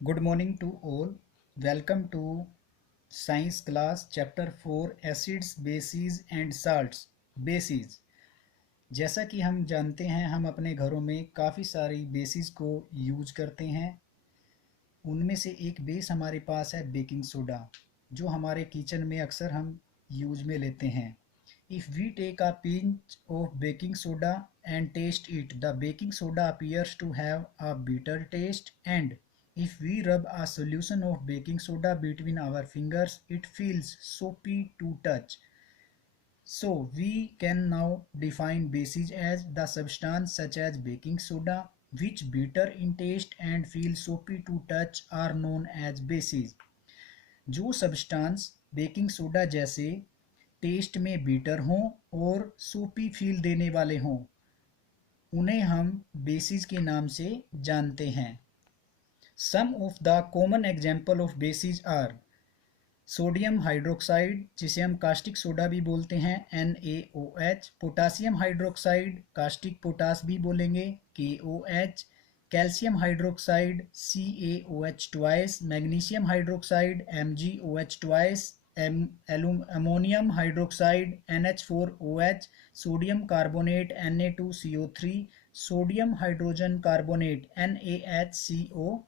Good morning to all. Welcome to Science class chapter 4 Acids, Bases and Salts. Bases. जैसा कि हम जानते हैं हम अपने घरों में काफ़ी सारी बेसिस को यूज करते हैं। उनमें से एक बेस हमारे पास है बेकिंग सोडा, जो हमारे किचन में अक्सर हम यूज में लेते हैं। If we take a pinch of baking soda and taste it, the baking soda appears to have a bitter taste, and if we rub a solution of baking soda between our fingers, it feels soapy to touch. So we can now define bases as the substance such as baking soda which bitter in taste and feel soapy to touch are known as bases. जो substance baking soda जैसे test में beater हों और सूपी feel देने वाले हों, उन्हें हम बेसिस के नाम से जानते हैं। Some of the common example of bases are sodium hydroxide, जिसे हम कास्टिक सोडा भी बोलते हैं, NaOH, potassium hydroxide, caustic potash भी बोलेंगे, KOH, calcium hydroxide, CaOH twice, magnesium hydroxide, MgOH twice, ammonium hydroxide, NH4OH, sodium carbonate, Na2CO3, sodium hydrogen carbonate, NaHCO3.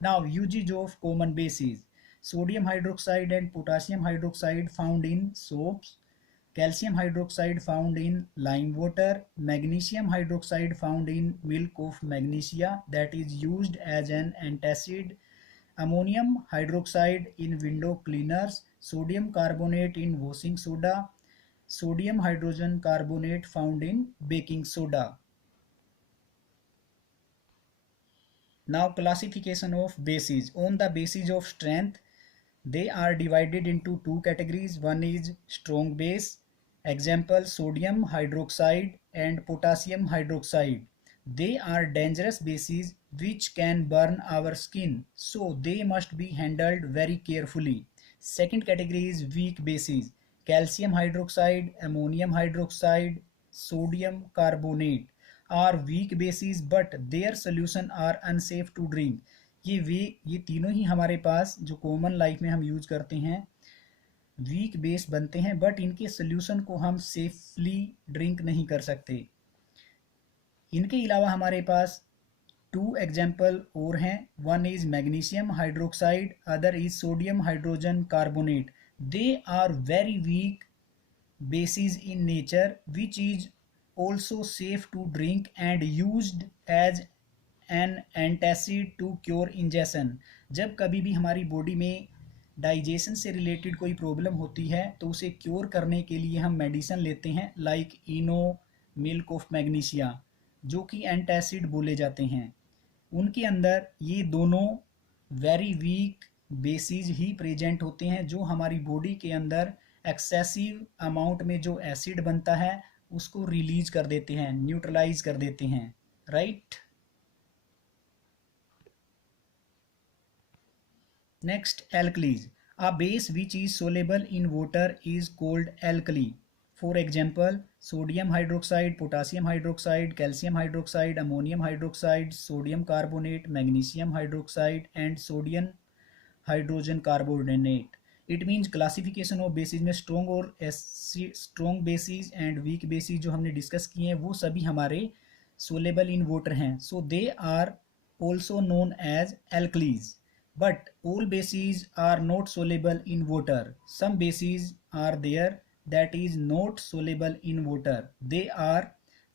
Now uses of common bases: sodium hydroxide and potassium hydroxide found in soaps, calcium hydroxide found in lime water, magnesium hydroxide found in milk of magnesia that is used as an antacid, ammonium hydroxide in window cleaners, sodium carbonate in washing soda, sodium hydrogen carbonate found in baking soda. Now classification of bases. On the basis of strength, they are divided into two categories. One is strong base, example sodium hydroxide and potassium hydroxide. They are dangerous bases which can burn our skin, so they must be handled very carefully. Second category is weak bases, calcium hydroxide, ammonium hydroxide, sodium carbonate are weak bases but their solution are unsafe to drink. ये तीनों ही हमारे पास जो common life में हम use करते हैं weak base बनते हैं, बट इनके सोल्यूशन को हम सेफली ड्रिंक नहीं कर सकते। इनके अलावा हमारे पास टू एग्जाम्पल और हैं। One is magnesium hydroxide, other is sodium hydrogen carbonate. They are very weak bases in nature which is also safe to drink and used as an antacid to cure indigestion. जब कभी भी हमारी body में digestion से related कोई problem होती है तो उसे क्योर करने के लिए हम मेडिसिन लेते हैं, like Eno, milk of magnesia, जो कि एंटासिड बोले जाते हैं। उनके अंदर ये दोनों वेरी वीक बेसिस ही प्रेजेंट होते हैं जो हमारी बॉडी के अंदर एक्सेसिव अमाउंट में जो एसिड बनता है उसको रिलीज कर देते हैं, न्यूट्रलाइज कर देते हैं, right. Next, alkalis. A base which is soluble in water is called alkali. For example sodium hydroxide, potassium hydroxide, calcium hydroxide, ammonium hydroxide, sodium carbonate, magnesium hydroxide and sodium hydrogen carbonate. It means classification of bases में strong bases and weak bases जो हमने discuss किए हैं वो सभी हमारे soluble in water हैं, so they are also known as alkalis. But all bases are not soluble in water. Some bases are there that is not soluble in water. They are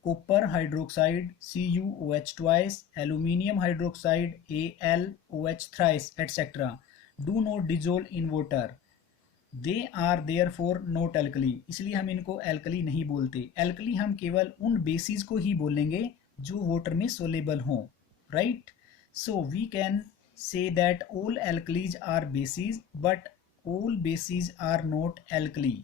copper hydroxide, CuOH twice, aluminium hydroxide, AlOH thrice, etc. Do not dissolve in water. They are therefore not alkali. इसलिए हम इनको alkali नहीं बोलते. alkali हम केवल उन bases को ही बोलेंगे जो water में soluble हों, right? So we can say that all alkalis are bases but all bases are not alkali.